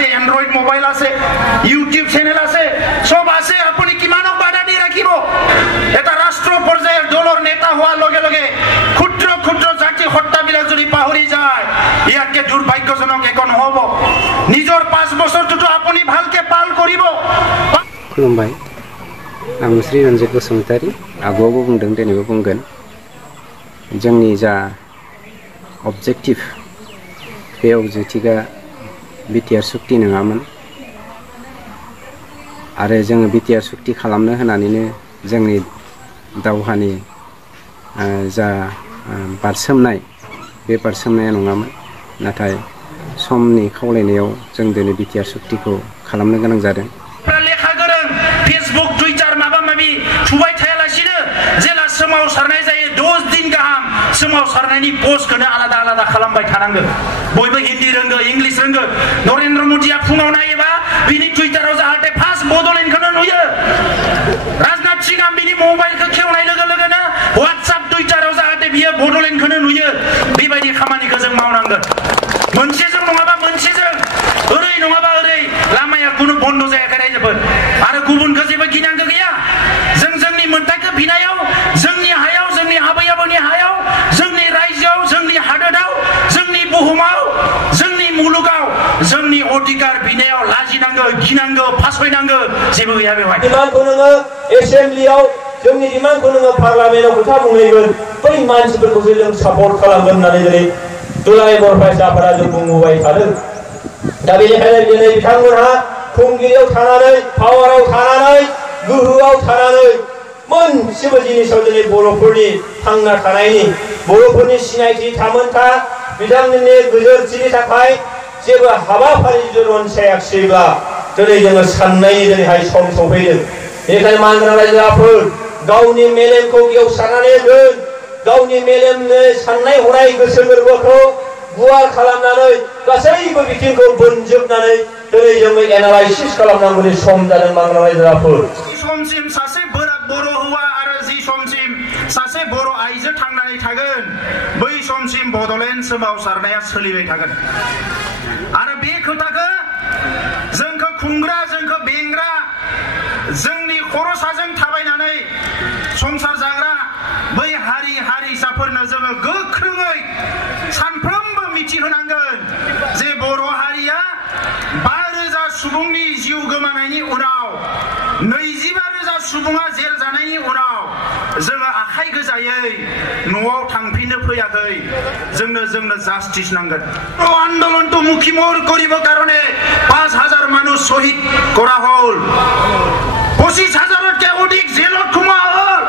হাতে Android mobile আছে, YouTube channel আছে, সব আছে। আপুনি কিমানক বাধা দি ৰাখিব? এটা ৰাষ্ট্ৰ পৰ্যায়ৰ দলৰ নেতা হোৱাৰ লগে লগে ক্ষুদ্ৰ ক্ষুদ্ৰ জাতি হত্যাবিলাক যদি পাহৰি যায়, ইয়াতকে দুৰ্ভাগ্যজনক একো নহ'ব। নিজৰ 5 বছৰটোতো আপুনি ভালকে পাল কৰিব। खुलुमबाय, आं श्री रन्जित बसुमतारी। आगुआवबो बुंदों, दिनैबो बुंगोन। जोंनि जा अबजेक्टिभ, बे अबजेक्टिभआ बिटिआर सुक्ति नङामोन आरो जोङो बिटिआर सुक्ति खालामनो होनानैनो जोंनि दावहानि जा बारसोमनाय, बे बारसोमनाया नङामोन। नाथाय समनि खावलायनायाव जों दिनै बिटिआर सुक्तिखौ खालामनो गोनां जादों। फेसबुक, टुइटार माबा माबि थुबाय थायालासिनो जेला सोमावसारनाय जायो 10 दिन गाहाम सोमावसारनायनि पस्टखौनो आलादा आलादा खालामबाय थानांगौ। बयबो हिन्दी रोंगो, इंलिश रोंगो। नरेन्द्र मोदीया फुङाव नायोबा बिनि टुइटाराव जाहाथे फार्स्ट बड'लेण्डखौनो नुयो। राजनाथ सिंहआ बिनि मबाइलखौ खेवनाय लोगो लोगोनो WhatsApp, टुइटाराव जाहाथे बियो बड'लेण्डखौनो नुयो। बेबायदि खामानिखौ जों मावनांगोन। मोनसेजों नङाबा मोनसेजों, ओरै नङाबा ओरै लामाया कुनु बन्द जायाखै रायजोफोर। आरो गुबुनखौ जेबो गिनांगौ गैया। जों जोंनि मोन्थाइखौ बिनायाव, जोंनि हायाव, जोंनि आबै आबौनि हायाव, जोंनि रायजोआव, जोंनि हादोराव, जोंनि बुहुमाव, जोंनि मुलुगाव जोंनि अधिकार बिनायाव लाजिनांगौ, गिनांगौ, फासयनांगौ जेबो गैया बेवहाय। डिमान्डखौ नोङो एसेम्ब्लियाव, जोंनि डिमान्डखौ नोङो पार्लामेन्टआव खोथा बुंहैगोन, बै मानसिफोरखौसो जों सापर्ट खालामगोन होननानै दिनै दुलाराय बर' फरायसाफोरा जों बुंबोबाय थादों। दा बेनिखायनो दिनै बिथांमोनहा खुंगिरियाव थानानै, पावाराव थानानै, गोहोआव थानानै मोनसेबो जिनिसाव दिनै बर'फोरनि थांना थानायनि, बर'फोरनि सिनायथि थामोनथा, बिथांमोननि गोजोरथिनि थाखाय जेबो हाबाफारि रनसायाखैब्ला दिनै जोङो साननायनि दिनैहाय सम सफैदों। बेनिखायनो मानग्रा रायजोफोर गावनि मेलेमखौ गेवसारनानै दोन, गावनि मेलेमनि साननाय हनाय गोसो गोरबोखौ गुवार खालामनानै गासैबो बिथिंखौ बोनजोबनानै दिनै जोङो एनालाइसिस खालामनांगौनि सम जादों मानग्रा रायजोफोर। जि समसिम सासे बर' हौवा आरो जि समसिम सासे बर' आइजो थांनानै थागोन, बै समसिम बड'लेण्ड सोमावसारनाया सोलिबाय थागोन। आरो बे खोथाखौ जोंखौ खुंग्रा, जोंखौ बेंग्रा, जोंनि खर'साजों थाबायनानै संसार जाग्रा बै हारि हारिसाफोरनो जोङो गोख्रोङै सानफ्रोमबो मिथिहोनांगोन जे बर' हारिया 5,000 सुबुंनि जिउ गोमानायनि उनाव, 25,000 सुबुङा जेल जानायनि उनाव जोङो आखाइ गोजायै न'आव थांफिननो फैयाखै। जोंनो জাস্টিস নাঙ্গন। আন্দোলনটো মুখিমূৰ কৰিব কাৰণে 5,000 মানুহ শহীদ কৰা হ'ল, 25,000তকৈ অধিক জেলত সোমোৱা হ'ল।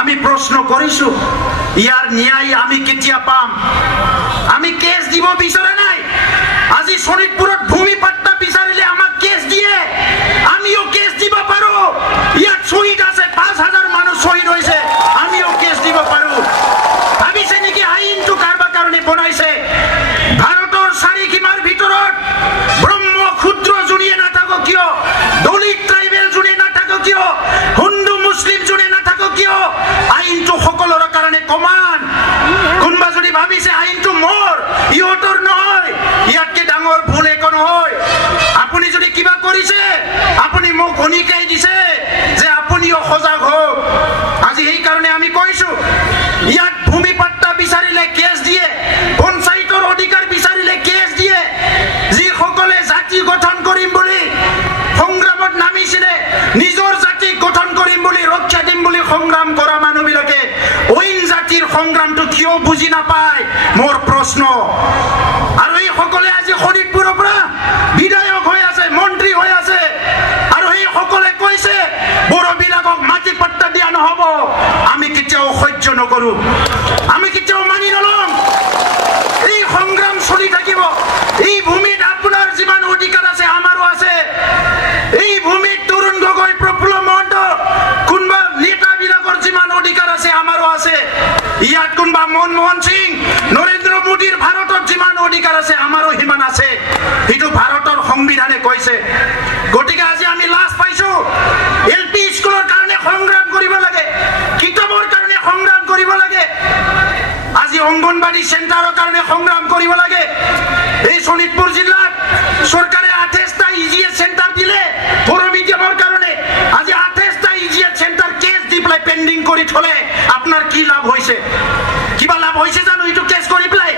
আমি প্ৰশ্ন কৰিছো, ইয়াৰ ন্যায় আমি কেতিয়া পাম? আমি কেছ দিব বিচৰা নাই। আজি শোণিতপুৰত ভূমি পাট্টা বিচাৰিলে আমাক কেছ দিয়ে, আমিও কেছ দিব পাৰো। ইয়াত শহীদ আছে, 5,000 মানুহ শহীদ হৈছে, আমিও কেছ দিব পাৰো। ভাবিছে নেকি আইনটো কাৰবাৰ কাৰণে বনাইছে? ভাৰতৰ 4 সীমাৰ ভিতৰত ব্ৰহ্ম ক্ষুদ্ৰ যোনে নাথাকক কিয়, দলিত ট্ৰাইবেল যোনে নাথাকক কিয়, হিন্দু মুছলিম যোনে নাথাকক কিয়, আইনটো সকলোৰে কাৰণে সমান। কোনোবা যদি ভাবিছে আইনটো মোৰ, ইহঁতৰ নহয়, ইয়াতকে ডাঙৰ ভুল একো নহয়। আপুনি যদি কিবা কৰিছে, আপুনি মোক অনিকাই দিছে যে আপুনিও সজাগ হওক। আজি এই কাৰণে আমি কৈছো, ইয়াত ভূমি পাট্টা বিচাৰিলে কেছ দিয়ে, পঞ্চায়তৰ অধিকাৰ বিচাৰিলে কেছ দিয়ে। যিসকলে জাতি গঠন কৰিম বুলি সংগ্ৰামত নামিছিলে, নিজৰ জাতি গঠন কৰিম বুলি, ৰক্ষা দিম বুলি সংগ্ৰাম কৰা মানুহবিলাকে অইন জাতিৰ সংগ্ৰামটো কিয় বুজি নাপায়, মোৰ প্ৰশ্ন। আৰু এই সকলে আজি শোণিতপুৰৰ পৰা বিধায়ক হৈ আছে, মন্ত্ৰী হৈ আছে, আৰু এই সকলে কৈছে বড়োবিলাকক মাটি পাট্টা দিয়া নহব। আমি কেতিয়াও সহ্য নকৰো, আমি কেতিয়াও মানি নলম। এই সংগ্ৰাম চলি থাকিব। এই ভূমিত আপোনাৰ যিমান অধিকাৰ আছে আমাৰো আছে। এই ভূমিত তৰুণ গগৈ, প্ৰফুল্ল মহন্ত, কোনোবা নেতাবিলাকৰ যিমান অধিকাৰ আছে আমাৰো আছে। ইয়াত কোনোবা মনমোহন সিং, নৰেন্দ্ৰ মোদীৰ ভাৰতত যিমান অধিকাৰ আছে আমাৰো সিমান আছে। সেইটো ভাৰতৰ সংবিধানে কৈছে। গতিকে আজি আমি লাজ পাইছো। LP স্কুলৰ কাৰণে সংগ্ৰাম কৰিব লাগে, কিতাপৰ কাৰণে সংগ্ৰাম কৰিব লাগে, আজি অংগনবাড়ী চেণ্টাৰৰ কাৰণে সংগ্ৰাম কৰিব লাগে। এই শোণিতপুৰ জিলাত সরকারে 28টা ইজিএস সেন্টার দিলে বড় মিডিয়ামের কারণে আজি 28টা ইজিএস সেন্টার কেস দি প্লাই পেন্ডিং কৰি থলে আপনার কি লাভ হইছে কিবা লাভ হইছে জানো ইটো কেস কৰি প্লাই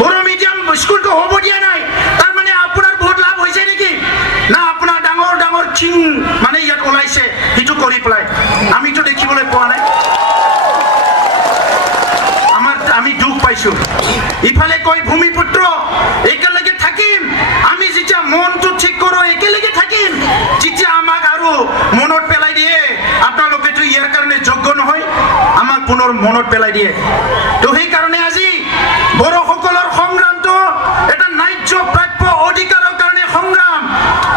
বড় মিডিয়াম স্কুল তো হব দিয়া নাই তার মানে আপনার বহুত লাভ হইছে নেকি না আপনার ডাঙর ডাঙর চিং মানে ইয়াত ওলাইছে ইটো কৰি প্লাই আমি তো দেখিবলৈ পোৱা নাই আমি দুখ পাইছো ইফালে কই ভূমিপুত্র একেলগে থাকিম আমি যেতিয়া মনটো ঠিক করো একেলগে থাকিম যেতিয়া আমাক আৰু মনত পেলাই দিয়ে আপোনালোকে তো ইয়াৰ কাৰণে যোগ্য নহয় আমাক পুনৰ মনত পেলাই দিয়ে তো সেই কাৰণে আজি বড় সকলৰ সংগ্ৰামটো এটা ন্যায্য প্ৰাপ্য অধিকাৰৰ কাৰণে সংগ্ৰাম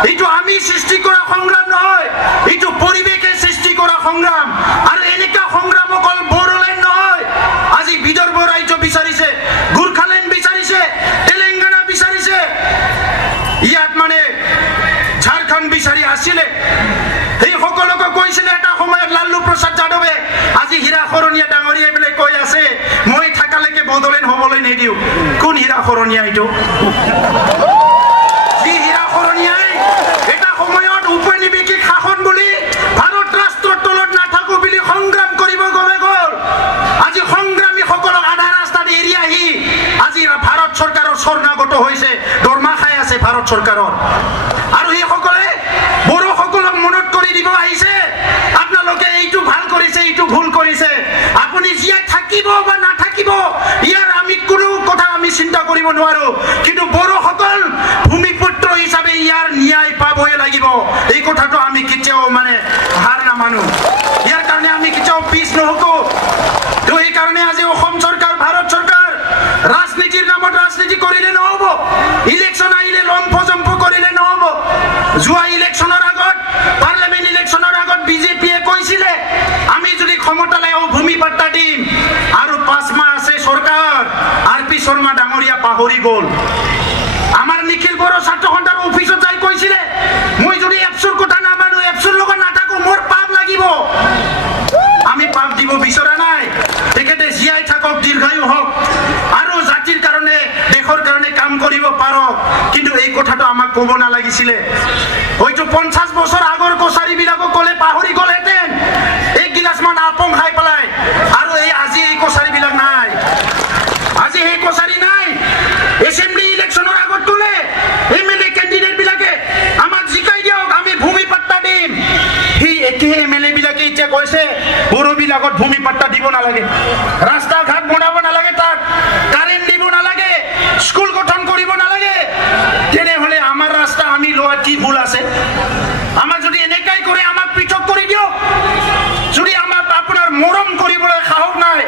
এইটো আমি সৃষ্টি কৰা সংগ্ৰাম নহয় এইটো পৰিৱেশে সৃষ্টি কৰা সংগ্ৰাম আৰু এনেকা সংগ্ৰাম অকল বড়োলেণ্ড নহয় আজি বিদৰ্ভ ৰাজ্য বিচাৰিছে গোৰ্খালেণ্ড বিচাৰিছে তেলেংগানা বিচাৰিছে ইয়াত মানে ঝাৰখণ্ড বিচাৰি আছিলে এই সকলোকে কৈছিলে এটা সময়ত লালু প্ৰসাদ যাদৱে আজি হীৰা খৰণীয়া ডাঙৰীয়া বোলে কৈ আছে মই থাকালৈকে বড়োলেণ্ড হ'বলৈ নিদিও কোন হীৰা খৰণীয়া এইটো যি হীৰা খৰণীয়াই এটা সময়ত উপনিবেশিক শাসন বুলি ভাৰত ৰাষ্ট্ৰৰ তলত নাথাকো বুলি সংগ্ৰাম কৰিব গ'লে গ'ল আজি সংগ্ৰামী সকলক আধা ৰাস্তাত এৰি আহি আজি ভাৰত চৰকাৰৰ শৰণাগত হৈছে দৰমহা খাই আছে ভাৰত চৰকাৰৰ আৰু এই সকলে বড়ো সকলক মনত কৰি দিব আহিছে আপোনালোকে এইটো ভাল কৰিছে এইটো ভুল কৰিছে আপুনি জীয়াই থাকিব বা নাথাকিব ইয়াৰ আমি কোনো কথা আমি চিন্তা কৰিব নোৱাৰো কিন্তু বড়ো সকল ভূমিপুত্ৰ হিচাপে ইয়াৰ ন্যায় পাবই লাগিব এই কথাটো আমি কেতিয়াও মানে হাৰ নামানো ইয়াৰ কাৰণে আমি কেতিয়াও পিছ নহকো তো এই কাৰণে আজি অসম চৰকাৰ ভাৰত চৰকাৰ ৰাজনীতিৰ নামত ৰাজনীতি কৰিলে নহব ইলেকশ্যন আহিলে লম্ফ জম্ফ কৰিলে নহব যোৱা ইলেকশ্যনৰ আগত পাৰ্লামেণ্ট ইলেকশ্যনৰ আগত বিজেপিয়ে কৈছিলে আমি যদি ক্ষমতালৈ ভূমি পাট্টা দিম আৰু 5 মাহ আছে চৰকাৰ আৰপি শৰ্মা ডাঙৰীয়া পাহৰি গ'ল আমাৰ নিখিল বড়ো ছাত্ৰ সন্থাৰ অফিচত যাই কৈছিলে মই যদি এপছৰ কথা নামানো এপছৰ লগত নাথাকো মোৰ পাপ লাগিব আমি পাপ দিব বিচৰা নাই তেখেতে জীয়াই থাকক দীৰ্ঘায়ু হওক আৰু জাতিৰ কাৰণে দেশৰ কাৰণে কাম কৰিব পাৰক কিন্তু এই কথাটো আমাক ক'ব নালাগিছিলে হয়তো 50 বছৰ আগৰ কছাৰীবিলাকক ক'লে পাহৰি গ'লহেঁতেন এক গিলাচমান আপং খাই পেলাই আৰু এই আজি এই কছাৰীবিলাক নাই আজি সেই কছাৰী নাই এছেম্বলি ইলেকশ্যনৰ আগত ক'লে এমএলএ কেণ্ডিডেট বিলাকে আমাক জিকাই দিয়ক আমি ভূমি পাট্টা দিম সেই একে এমএলএ বিলাকে এতিয়া কৈছে বড়ো বিলাকত ভূমি পাট্টা দিব নালাগে ৰাস্তা ঘাট বনাব নালাগে তাত কাৰেণ্ট দিব নালাগে স্কুল গঠন কৰিব নালাগে তেনেহ'লে আমাৰ ৰাস্তা আমি লোৱা কি ভুল আছে আমাক যদি এনেকাই কৰে আমাক পৃথক কৰি দিয়ক যদি আমাক আপোনাৰ মৰম কৰিবলৈ সাহস নাই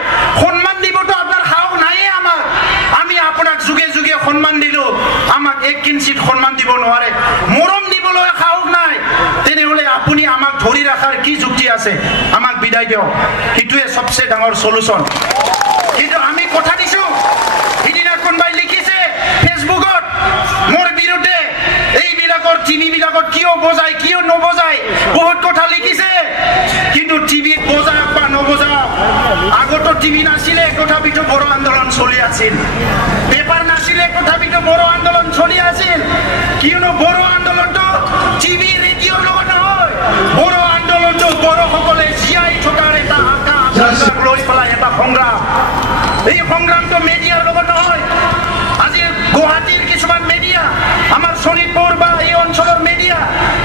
সন্মান দিবতো আপোনাৰ সাহস নাইয়ে আমাক আমি আপোনাক যুগে যুগে সন্মান দিলো আমাক এক কিঞ্চিত সন্মান দিব নোৱাৰে মৰম দিবলৈ সাহস নাই তেনেহ'লে আপুনি আমাক ধৰি ৰাখাৰ কি যুক্তি আছে আমাক বিদায় দিয়ক সেইটোৱে সবচে ডাঙৰ সলিউশন কিন্তু আমি কথা দিছো সিদিনা কোনোবাই লিখিছে ফেচবুকত মোৰ বিৰুদ্ধে এইবিলাকৰ টিভি বিলাকত কিয় বজাই কিয় নবজাই বহুত কথা লিখিছে কিন্তু টিভিত বজাক বা নবজাক আগতো টিভি নাছিলে তথাপিতো বড়ো আন্দোলন চলি আছিল পেপাৰ নাছিলে তথাপিতো বড়ো আন্দোলন চলি আছিল কিয়নো বড়ো আন্দোলনটো টিভি ৰেডিঅ'ৰ লগত নহয় বড়ো আন্দোলনটো বড়োসকলে জীয়াই থকাৰ এটা আকাংক্ষা লৈ পেলাই এটা সংগ্ৰাম এই সংগ্ৰামটো মিডিয়াৰ লগত নহয় আজি গুৱাহাটীৰ কিছুমান মিডিয়া আমাৰ শোণিতপুৰ বা এই অঞ্চলৰ মিডিয়া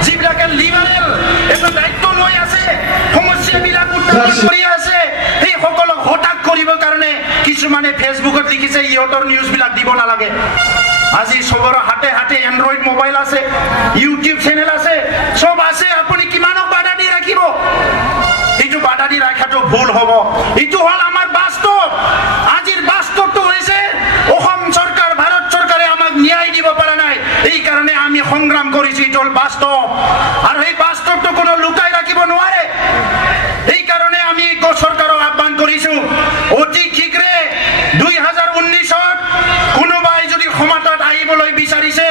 যিবিলাকে লিবাৰেল এটা দায়িত্ব লৈ আছে সমস্যাবিলাক উত্থাপন কৰি আছে সেই সকলক হঠাৎ কৰিবৰ কাৰণে কিছুমানে ফেচবুকত লিখিছে ইহঁতৰ নিউজবিলাক দিব নালাগে আজি সবৰ হাতে হাতে এন্ড্ৰইড মোবাইল আছে ইউটিউব চেনেল আছে সব আছে আপুনি কিমানক বাধা দি ৰাখিব এইটো বাধা দি ৰাখাটো ভুল হ'ব এইটো হ'ল আমাৰ বাস্তৱ আজিৰ বাস্তৱটো হৈছে অসম চৰকাৰ ভাৰত চৰকাৰে আমাক ন্যায় দিব পৰা নাই এই কাৰণে আমি সংগ্ৰাম কৰিছো এইটো হ'ল বাস্তৱ আৰু এই বাস্তৱটো কোনো লুকাই ৰাখিব নোৱাৰে এই কাৰণে আমি চৰকাৰক আহ্বান কৰিছো অতি শীঘ্ৰে 2019ত কোনোবাই যদি ক্ষমতাত আহিবলৈ বিচাৰিছে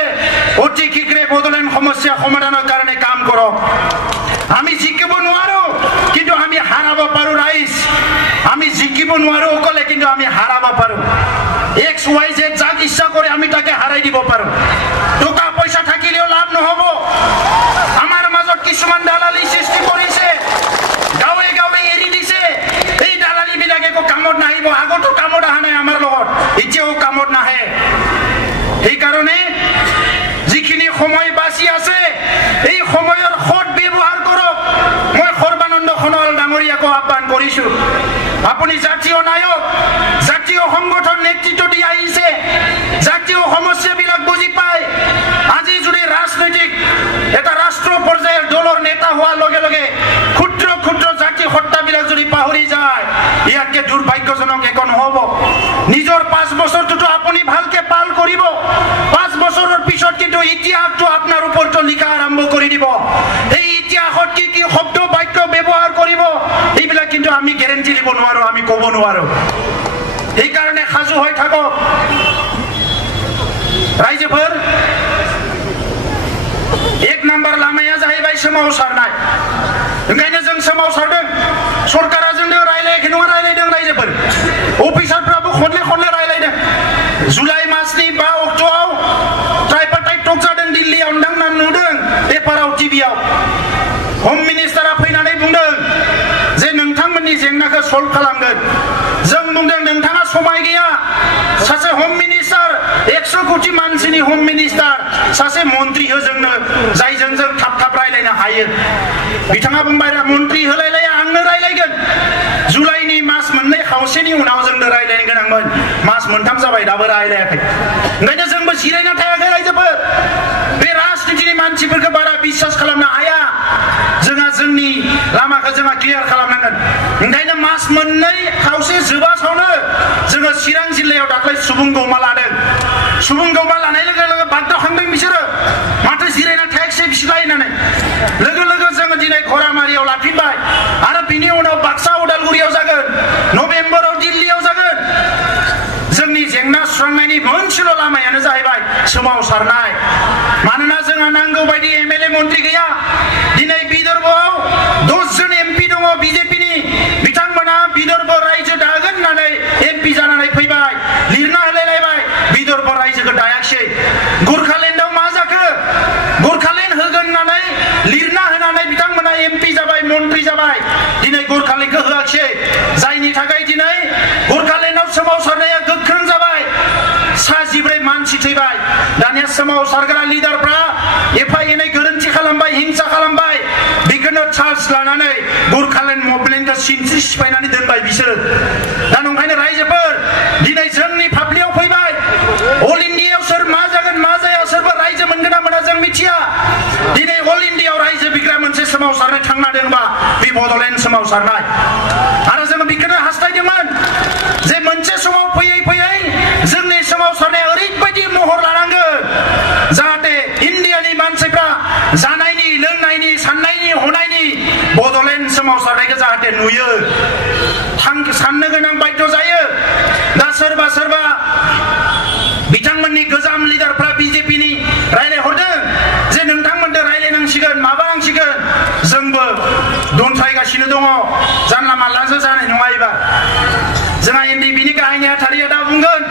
অতি শীঘ্ৰে বড়োলেণ্ড সমস্যা সমাধানৰ কাৰণে কাম কৰক আমি জিকিব নোৱাৰো কিন্তু আমি হাৰাব পাৰো ৰাইজ আমি জিকিব নোৱাৰো অকলে কিন্তু আমি হাৰাব পাৰো XYZ যাক ইচ্ছা কৰে আমি তাকে হাৰাই দিব পাৰো সময়ৰ সৎ ব্যৱহাৰ কৰক মই সৰ্বানন্দ সোণোৱাল ডাঙৰীয়াক আহ্বান কৰিছো আপুনি জাতীয় নায়ক জাতীয় সংগঠন নেতৃত্ব দি আহিছে জাতীয় সমস্যাবিলাক বুজি পায় আজি যদি ৰাজনৈতিক এটা ৰাষ্ট্ৰ পৰ্যায়ৰ দলৰ নেতা হোৱাৰ লগে লগে ক্ষুদ্ৰ ক্ষুদ্ৰ জাতি হত্যাবিলাক যদি পাহৰি যায় ইয়াতকে দুৰ্ভাগ্যজনক একো নহ'ব নিজৰ 5 বছৰটো আপুনি ভালকে পাল কৰিব 5 বছৰৰ পিছত কিন্তু ইতিহাসটো আপোনাৰ ওপৰত লিখা আৰম্ভ কৰি দিব এই ইতিহাসত কি কি শব্দ বাক্য ব্যৱহাৰ কৰিব এইবিলাক কিন্তু আমি গ্যাৰান্টি দিব নোৱাৰো আমি ক'ব নোৱাৰো এই কাৰণে সাজু হৈ থাকক रायजोफोर एक नम्बर लामाया जाहैबाय सोमावसारनाय ओंखायनो जों सोमावसारदों सरकारा जोंनो रायलायाखै नङा रायलायदों रायजोफोर अफिसारफ्राबो खनले रायलायदों जुलाइ मासनि 5 अक्ट'आव ट्राइपार्टाइट टक जादों दिल्लीयाव नोंथांमोना नुदों पेपाराव टिभियाव हम मिनिस्टारा फैनानै बुंदों जे नोंथांमोननि जेंनाखौ सल्भ खालामगोन जों बुंदों नोंथाङा समाय गैया सासे हम मिनिस्टार 100 कोटी मानसिनि हम मिनिस्टार सासे मन्त्रि हो जोंनो जायजों जों थाब रायलायनो हायो बिथाङा बुंबाय मन्त्रि होलायलाय आंनो रायलायगोन जुलाइनि मास मोननै खावसेनि उनाव जोंनो रायलायनो गोनांमोन मास मोनथाम जाबाय दाबो रायलायाखै ओंखायनो जोंबो जिरायना थायाखै रायजोफोर बे राजनितिनि मानसिफोरखौ बारा बिश्वास खालामनो हाया जोंहा जोंनि लामाखौ जोंहा क्लियार खालामनांगोन ओंखायनो मास मोननै खावसे जोबासावनो जोङो चिरां जिल्लायाव दाख्लै सुबुं गौमा लादों सुबुं गौमा लानाय लोगो लोगो बागदावखांदों बिसोरो माथो जिरायना थायाखिसै बिसोरलाय होननानै लोगो लोगो जोङो दिनै घरामारियाव लाफिनबाय आरो बिनि उनाव बाक्सा उदालगुरियाव जागोन नभेम्बराव दिल्लीयाव जागोन जोंनि जेंना सुस्रांनायनि मोनसेल' लामायानो जाहैबाय सोमावसारनाय मानोना जोंहा नांगौ बायदि एमएलए मन्त्रि गैया दिनै विदर्भआव 10 जन एमपि दङ बिजेपिनि बिथांमोना विदर्भ रायजो दागोन होननानै एमपि जानानै फैबाय लिरना होलायलायबाय विदर्भ रायजोखौ दायाखिसै गुरखालेन्डआव मा जाखो गुरखालेन्ड होगोन होननानै लिरना होनानै बिथांमोना एमपि जाबाय मन्त्रि जाबाय दिनै गुरखालेन्डखौ होआखिसै जायनि थाखाय दिनै गुरखालेन्डआव सोमावसारनाया गोख्रों जाबाय 14 मानसि थैबाय दानिया सोमावसारग्रा लिडारफ्रा एफा एनै गोरोन्थि खालामबाय हिंसा खालामबाय बेखौनो चार्ज लानानै गुरखालेन्ड मुभमेन्टखौ सिनस्रि सिफायनानै दोनबाय बिसोरो दा नंखायनो रायजोफोर दिनै जोंनि फाफ्लियाव फैबाय अल इन्डियायाव सोर मा जागोन मा जाया सोरबा रायजो मोनगोन ना मोना जों मिथिया दिनै अल इन्डियायाव रायजो बिग्रा मोनसे सोमावसारनाय थांना दंबा बे बड'लेण्ड सोमावसारनाय आरो जोङो बेखौनो हास्थायदोंमोन जे मोनसे समाव फैयै फैयै जोंनि सोमावसारनाया ओरैबायदि महर लानांगोन जाहाथे इन्डियानि मानसिफ्रा जानायनि लोंनायनि साननायनि हनायनि बड'लेण्ड सोमावसारनायखौ जाहाथे नुयो साननो गोनां बाध्य जायो दा सोरबा बिथांमोननि गोजाम लिडारफ्रा बिजेपिनि रायलायहरदों जे नोंथांमोनजों रायलायनांसिगोन माबानांसिगोन जोंबो दनसायगासिनो दङ जानला मानलासो जानाय नङा एबार जोंहा एनडिपिनि गाहाय नेहाथारिया दा बुंगोन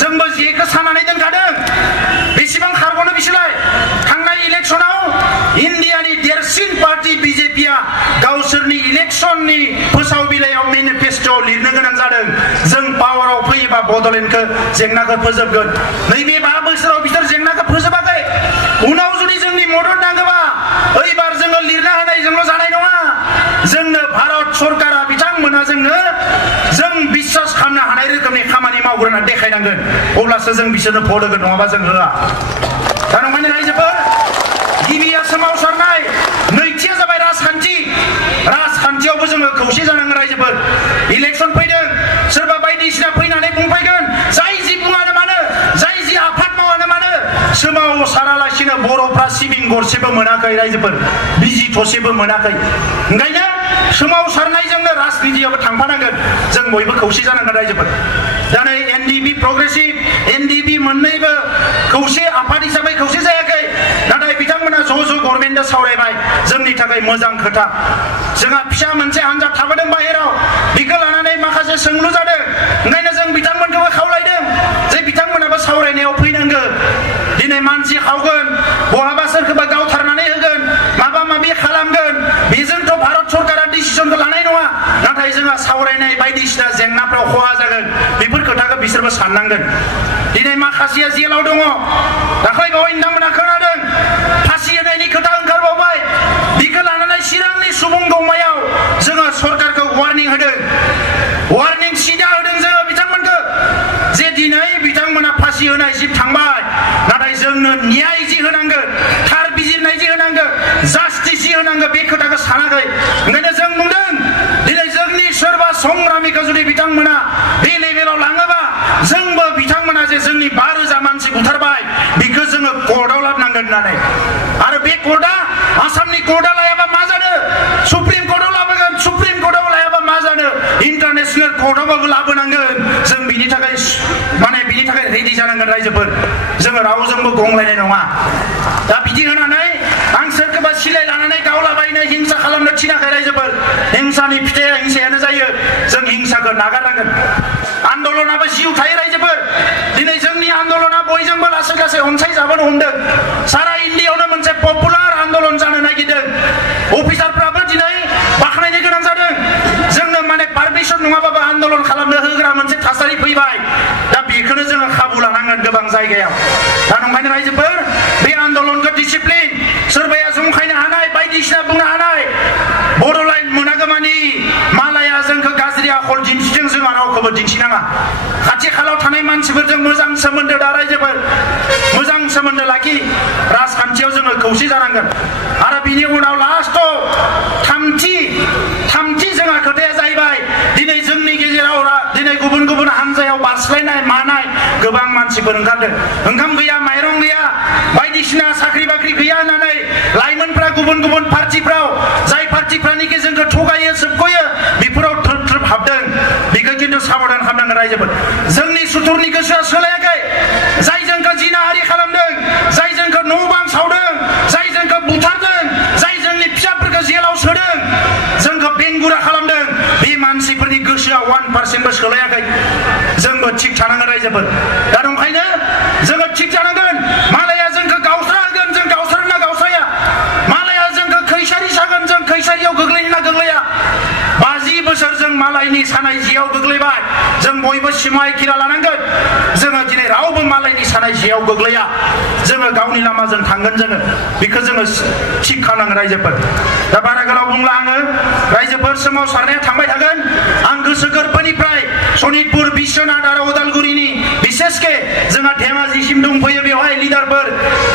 जोंबो जेखौ साननानै दोनखादों बेसेबां खारग'नो बिसोरलाय थांनाय इलेक्सनाव इन्डियानि देरसिन पार्टी बिजेपिया गावसोरनि इलेक्सननि फोसाव बिलाइयाव मेनिफेस्ट'आव लिरनो गोनां जादों जों पावाराव फैयोबा बड'लेण्डखौ जेंनाखौ फोजोबगोन नैबे 5 बोसोराव बिसोर जेंनाखौ फोजोबाखै उनाव जुदि जोंनि मदद नांगौबा ओइबार जोङो लिरना होनायजोंल' जानाय नङा जोंनो भारत सरकारा बिथांमोना जोंनो जों बिश्वास खालामनो हानाय रोखोमनि खामानि मावग्रोना देखायनांगोन अब्लासो जों बिसोरनो भट होगोन नङाबा जों होआ दा नंखायनो रायजोफोर गिबिया सोमावसारनाय नैथिया जाबाय राजखान्थियावबो जोङो खौसे जानांगोन रायजोफोर इलेक्सन फैदों सोरबा बायदिसिना फैनानै बुंफैगोन जाय जि बुङानो मानो जाय जि आफाद मावानो मानो सोमावसारालासिनो बर'फ्रा सिबिं गरसेबो मोनाखै रायजोफोर बिजि थसेबो मोनाखै ओंखायनो सोमावसारनायजोंनो राजनितियावबो थांफानांगोन जों बयबो खौसे जानांगोन रायजोफोर दा नै एनडिपि प्रग्रेसिभ एनडिपि मोननैबो खौसे आफाद हिसाबै खौसे जायाखै नाथाय बिथांमोना ज' गभर्नमेन्टजों सावरायबाय जोंनि थाखाय मोजां खोथा जोंहा फिसा मोनसे हान्जा थाबोदों बाहेराव बेखौ लानानै माखासे सोंलु जादों ओंखायनो जों बिथांमोनखौबो खावलायदों जे बिथांमोनाबो सावरायनायाव फैनांगौ दिनै मानसि खावगोन बहाबा सोरखौबा गावथारनानै होगोन माबा माबि खालामगोन बेजोंथ' भारत सरकारा डिसिसनखौ लानाय नङा नाथाय जोंहा सावरायनाय बायदिसिना जेंनाफ्राव खहा जागोन बेफोर खोथाखौ बिसोरबो साननांगोन दिनै माखासेया जेलाव दङ दाख्लै बावै नोंथांमोना खोनादों फासि होनायनि खोथा ओंखारबावबाय जोंनो न्याय जि होनांगौ थार बिजिरनाय जि होनांगौ जास्टिस जि होनांगौ बे खोथाखौ सानाखै ओंखायनो जों बुंदों दिनै जोंनि सोरबा संग्रामिखौ जुदि बिथांमोना बे लेभेलाव लाङोबा जोंबो बिथांमोना जे जोंनि 12,000 मानसि बुथारबाय बेखौ जोङो कर्टआव लाबोनांगोन होननानै आरो बे कर्टआ आसामनि कर्टआ लायाबा मा जानो सुप्रिम कर्टआव लाबोगोन सुप्रिम कर्टआव लायाबा मा जानो इन्टारनेशनेल कर्टआवबाबो लाबोनांगोन जों बिनि थाखाय रेडि जानांगोन रायजोफोर जोङो रावजोंबो गंलायनाय नङा दा बिदि होनानै आं सोरखौबा सिलाय लानानै गावलाबायनो हिंसा खालामनो थिनाखै रायजोफोर हिंसानि फिथाइया हिंसायानो जायो जों हिंसाखौ नागारनांगोन आन्दलनाबो जिउ थायो रायजोफोर दिनै जोंनि आन्दलना बयजोंबो लासै लासै अनसायजाबोनो हमदों सारा इन्डियायावनो मोनसे पपुलार आन्दलन जानो नागिरदों अफिसारफ्राबो दिनै बाख्नायनो गोनां जादों जोंनो माने पारमिसन नङाबाबो आन्दलन खालामनो होग्रा मोनसे थासारि फैबाय दा बेखौनो जोङो खाबु लानांगोन गोबां जायगायाव दा नंखायनो रायजोफोर बे आन्दलनखौ डिसिप्लिन सोरबाया जंखायनो हानाय बायदिसिना बुंनो हानाय बड'लेण्ड मोनागौमानि मालाया जोंखौ गाज्रि आखल दिन्थिदों जोंहा रावखौबो दिन्थिनाङा खाथि खालायाव थानाय मानसिफोरजों मोजां सोमोन्दो दा रायजोफोर मोजां सोमोन्दो लाखि राजखान्थियाव जोङो खौसे जानांगोन आरो बिनि उनाव लास्टआव थामथि जोंहा खोथाया जाहैबाय दिनै जोंनि गेजेराव दिनै गुबुन गुबुन हानजायाव बारस्लायनाय मानाय गोबां मानसिफोर ओंखारदों ओंखाम गैया माइरं गैया बायदिसिना साख्रि बाख्रि गैया होननानै लाइमोनफ्रा गुबुन गुबुन पार्टिफ्राव जाय पार्टिफ्रानिखि जोंखौ थगायो सोबख'यो बेफोराव थ्रोब थ्रोब हाबदों बेखौ खिन्थु साबधान खालामनांगोन रायजोफोर जोंनि सुथुरनि गोसोआ सोलायाखै जाय जोंखौ जिनाहारि खालामदों जाय जोंखौ न' बां सावदों जाय जोंखौ बुथारदों जाय जोंनि फिसाफोरखौ जेलाव सोदों जोंखौ बेंगुरा खालामदों बे मानसिफोरनि गोसोआ 1%बो सोलायाखै जोंबो थिग थानांगोन रायजोफोर दा ओंखायनो जोङो थिग जानांगोन मालाया जोंखौ गावस्रा होगोन जों गावस्राना गावस्राया मालाया जोंखौ खैसारि सागोन जों खैसारियाव गोग्लैना गोग्लैया 50 बोसोर जों मालायनि सानाय जेयाव गोग्लैबाय जों बयबो सिमाय खिरा लानांगोन जोङो दिनै रावबो मालायनि सानाय जेयाव गोग्लैया जोङो गावनि लामाजों थांगोन जोङो बेखौ जोङो थिग खालामनांगोन रायजोफोर दा बारा गोलाव बुंला आङो रायजोफोर सोमावसारनाया थांबाय थागोन आं गोसो गोरबोनिफ्राय सनितपुर बिश्वनाथ आरो उदालगुरिनि बिसेसके जोंहा धेमाजिसिम दंफैयो बेवहाय लिडारफोर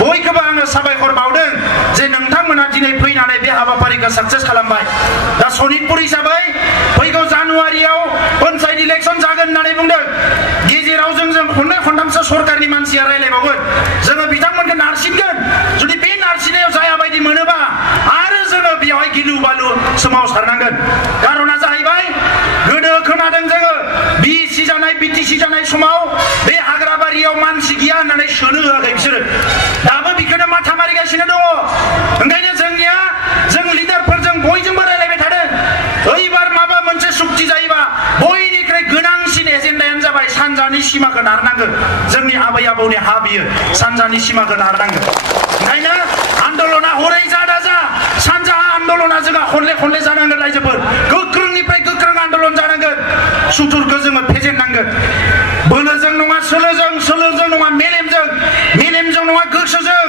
बयखौबो आङो साबायखर बावदों जे नोंथांमोना दिनै फैनानै बे हाबाफारिखौ साक्सेस खालामबाय दा सनितपुर हिसाबै फैगौ जानुवारियाव पन्चायत इलेक्सन जागोन होननानै बुंदों गेजेराव जों खननै खनथामसो सरकारनि मानसिया रायलायबावगोन जोङो बिथांमोनखौ नारसिनगोन जुदि बे नारसिननायाव जाया बायदि मोनोबा आरो जोङो बेवहाय गिलु बालु सोमावसारनांगोन कारना जाहैबाय गोदो खोनादों जोङो बिटिसि जानाय समाव बे हाग्राबारियाव मानसि गैया होननानै सोनो होआखै बिसोरो दाबो बेखौनो माथा मारिगासिनो दङ ओंखायनो जों लिडारफोरजों बयजोंबो रायलायबाय थादों ओइबार माबा मोनसे सुक्ति जायोबा बयनिख्रुइ गोनांसिन एजेन्डायानो जाबाय सानजानि सिमाखौ नारनांगोन जोंनि आबै आबौनि हा बियो सानजानि सिमाखौ नारनांगोन ओंखायनो आन्दलना हरै जा दाजा सानजाहा आन्दलना जोंहा खनले जानांगोन रायजोफोर गोख्रोंनिफ्राय गोख्रों आन्दलन जानांगोन सुथुरखौ जोङो फेजेननांगोन बोलोजों नङा सोलोजों नङा मेलेमजों नङा गोसोजों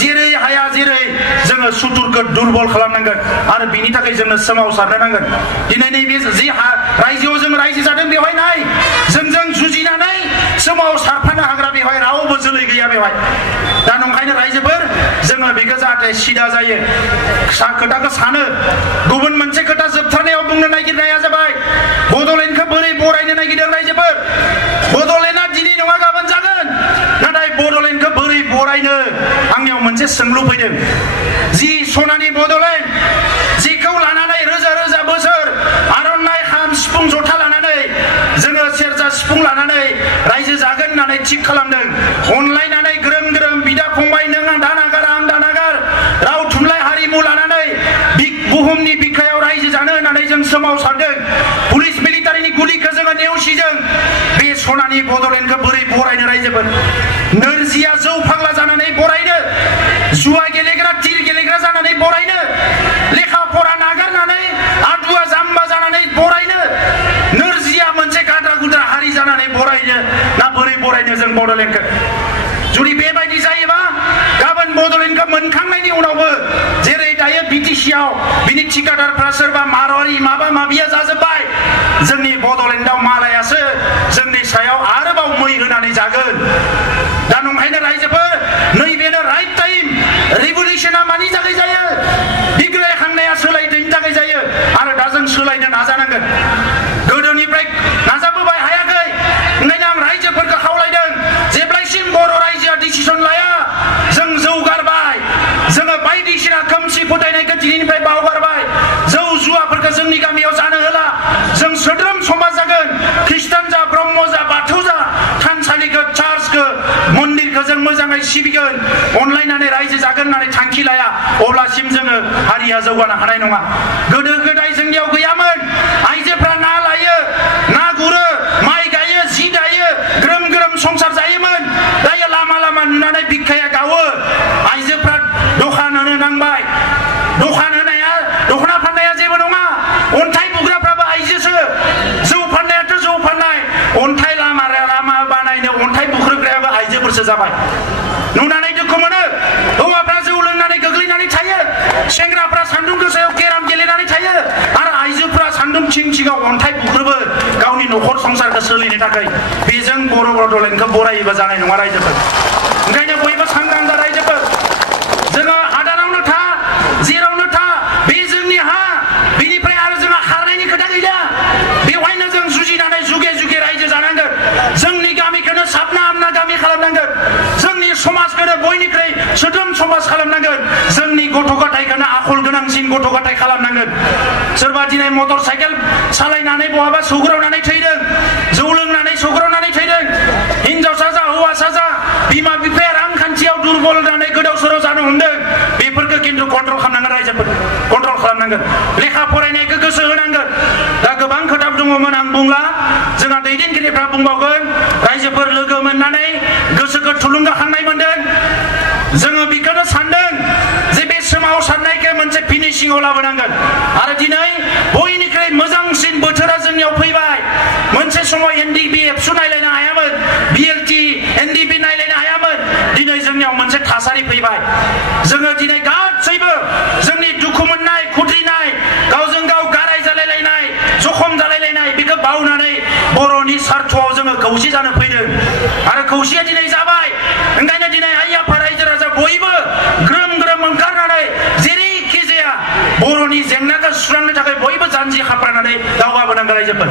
जेरै हाया जेरै जोङो सुथुरखौ दुरबल खालामनांगोन आरो बिनि थाखाय जोंनो सोमावसारनो नांगोन दिनै नैबे जि रायजोआव जों रायजो जादों बेवहाय नाय जोंजों जुजिनानै सोमावसारफानो हाग्रा बेवहाय रावबो जोलै गैया बेवहाय दा नंखायनो रायजोफोर जोङो बेखौ जाहाथे सिदा जायो खोथाखौ सानो गुबुन मोनसे खोथा जोबथारनायाव बुंनो नागिरनाया जाबाय बड'लेण्डखौ बोरै बरायनो नागिरदों रायजोफोर बड'लेण्डआ दिनै नङा गाबोन जागोन नाथाय बड'लेण्डखौ बोरै बरायनो आंनियाव मोनसे सोंलु फैदों जि सनानि बड'लेण्ड जिखौ लानानै रोजा बोसोर आर'नाइ खाम सिफुं जथा लानानै जोङो सेरजा सिफुं लानानै रायजो जागोन होननानै थिग खालामदों अनलायनानै ग्रोम बिदा फंबाय नों आं दानागार आं दानागार राव थुनलाइ हारिमु लानानै बुहुमनि बिखायाव रायजो जानो होननानै जों सोमावसारदों पुलिस मिलिटारिनि गुलिखौ जोङो नेवसिदों बे सनानि बड'लेण्डखौ बोरै बरायनो रायजोफोर नोरजिया जौ फाग्ला जानानै बरायनो जुवा गेलेग्रा तिर गेलेग्रा जानानै बरायनो लेखा फरा नागारनानै आदुवा जाम्बा जानानै बरायनो नोरजिया मोनसे गाद्रा गुद्रा हारि जानानै बरायनो ना बोरै बरायनो जों बड'लेण्डखौ जुदि बेबायदि जायोबा गाबोन बड'लेण्डखौ मोनखांनायनि उनावबो जेरै दायो बिटिसिआव बिनि ठिकादारफ्रा सोरबा मारवारि माबा माबिया जाजोब्बाय जोंनि बड'लेण्डआव मालायासो जोंनि सायाव आरोबाव मै होनानै जागोन दा नंखायनो रायजोफोर नैबे मोजाङै सिबिगोन अनलायनानै रायजो जागोन होननानै थांखि लाया अब्लासिम जोङो हारिया जौगानो हानाय नङा। गोदो गोदाय जोंनियाव गैयामोन आइजोफ्रा ना लायो ना गुरो माइ गायो जि दायो ग्रोम ग्रोम संसार जायोमोन। दायो लामा लामा नुनानै भिक्षाया गावो आइजोफ्रा दखान होनो नांबाय। दखान होनाया दखना फाननाया जेबो नङा अन्थाइ बुग्राफ्राबो आइजोसो जौ फाननायाथ' जौ फाननाय अन्थाइ लामा लामा बानायनो अन्थाइ बुख्रुबग्रायाबो आइजोफोरसो जाबाय। नुनानै दुखु मोनो हौवाफ्रा जौ लोंनानै गोग्लैनानै थायो सेंग्राफ्रा सान्दुं गोसायाव केराम गेलेनानै थायो आरो आइजोफ्रा सान्दुं थिं थिङाव अन्थाइ बुख्रुबो गावनि न'खर संसारखौ सोलिनो थाखाय। बेजों बर' बड'लेण्डखौ बरायोबा जानाय नङा रायजोफोर। ओंखायनो बयबो सांग्रां जा रायजोफोर। जोङो हादानावनो था जेरावनो था बे जोंनि हा बेनिफ्राय आरो जोंहा खारनायनि खोथा गैला। बेवहायनो जों जुजिनानै जुगे जुगे रायजो जानांगोन। जोंनि गामिखौनो साबना हामना गामि खालामनांगोन। जोंनि समाजखौनो बयनिख्रुइ सोद्रोम समाज खालामनांगोन। जोंनि गथ' गथायखौनो आखल गोनांसिन गथ' गथाय खालामनांगोन। सोरबा दिनै मटर साइकेल सालायनानै बहाबा सौग्रावनानै थैदों जौ लोंनानै सौग्रावनानै थैदों हिनजावसा जा हौवासा जा बिमा बिफाया रांखान्थियाव दुरबल जानानै गोदाव सोराव जानो हमदों। बेफोरखौ खिन्थु कन्ट्रल खालामनांगोन रायजोफोर कन्ट्रल खालामनांगोन। लेखा फरायनायखौ गोसो होनांगोन। दा गोबां खोथा दङमोन आं बुंला जोंहा दैदेनगिरिफ्रा बुंबावगोन। रायजोफोर लोगो मोननानै गोसोखौ थुलुंगाखांनाय मोनदों। जोङो बेखौनो सानदों जे बे सोमावसारनायखौ मोनसे फिनिशिंआव लाबोनांगोन। आरो दिनै बयनिख्रुइ मोजांसिन बोथोरा जोंनियाव फैबाय। मोनसे समाव एनडिबि एबसु नायलायनो हायामोन बिएलटि एनडिबि नायलायनो हायामोन। दिनै जोंनियाव मोनसे थासारि फैबाय। जोङो दिनै गासैबो जोंनि दुखु मोननाय खुद्रिनाय गावजों गाव गाराय जालायलायनाय जखम जालायलायनाय बेखौ बावनानै बर'नि सार्थआव जोङो खौसे जानो फैदों आरो खौसेया दिनै जाबाय। ओंखायनो दिनै आइ आफा रायजो राजा बयबो ग्रोम ग्रोम ओंखारनानै जेरैखि जाया बर'नि जेंनाखौ सुस्रांनो थाखाय बयबो जानजि खाफ्रानानै दावगाबोनांगोन रायजोफोर।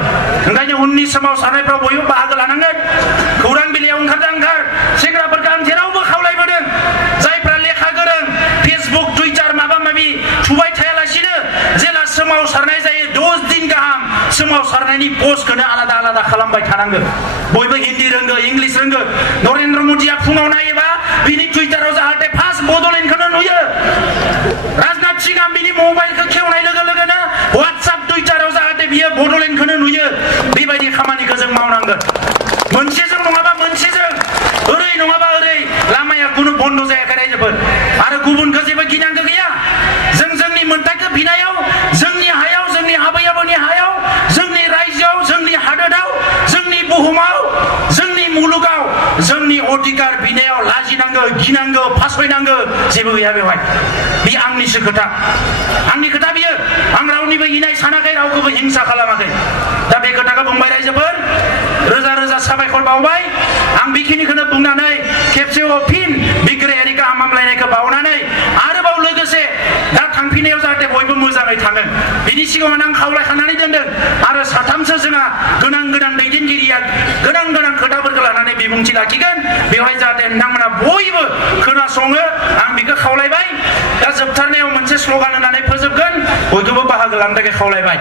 ओंखायनो उननि सोमावसारनायफ्राव बयबो बाहागो लानांगोन। खौरां बिलाइयाव ओंखारदों ओंखार सेंग्राफोरखौ आं जेरावबो खावलायबोदों जायफ्रा लेखा गोरों फेसबुक टुइटार माबा माबि थुबाय थायालासिनो जेला सोमावसारनाय जायो 10 दिन गाहाम सोमावसारनायनि पस्टखौनो आलादा आलादा खालामबाय थानांगोन। बयबो हिन्दी रोंगो इंलिस रोंगो। नरेन्द्र मदिया फुङाव नायोबा बिनि टुइटाराव जाहाथे फार्स्ट बड'लेण्डखौनो नुयो। राजनाथ सिंह बिनि मबाइलखौ खेवनाय लोगो लोगोनो वाट्सएप टुइटाराव जाहाथे बियो बड'लेण्डखौनो नुयो। बेबायदि खामानिखौ जों मावनांगोन। मोनसेजों नङाबा मोनसेजों ओरै नङाबा ओरै लामाया खुनु बन्द जायाखै रायजोफोर। आरो गुबुनखौ जेबो गिनांगौ गैया। जों जोंनि मोन्थाइखौ बिनायाव जोंनि हायाव जोंनि आबै आबौनि हायाव जोंनि रायजोआव जोंनि हादोराव जोंनि बुहुमाव जोंनि मुलुगाव जोंनि अधिकार बिनायाव लाजिनांगौ गिनांगौ फासयनांगौ जेबो गैया बेवहाय। बे आंनिसो खोथा आंनि खोथा बियो। आं रावनिबो इनाय सानाखै रावखौबो हिंसा खालामाखै। दा बे खोथाखौ बुंबाय रायजोफोर रोजा रोजा साबायखर बावबाय। आं बेखिनिखौनो बुंनानै खेबसेबाव फिन बिग्रायारि गाहाम हामलायनायखौ बावनानै आरोबाव लोगोसे दा थांफिनायाव जाहाथे बयबो मोजाङै थाङो बिनि सिगाङाव आं खावलायखानानै दोनदों। आरो साथामसो जोंहा गोनां गोनां दैदेनगिरिया गोनां गोनां खोथाफोरखौ लानानै बिबुंथि लाखिगोन। बेवहाय जाहाथे नोंथांमोना बयबो खोनासङो आं बेखौ खावलायबाय। दा जोबथारनायाव मोनसे स्लगान होनानै फोजोबगोन बयखौबो बाहागो लानो थाखाय खावलायबाय।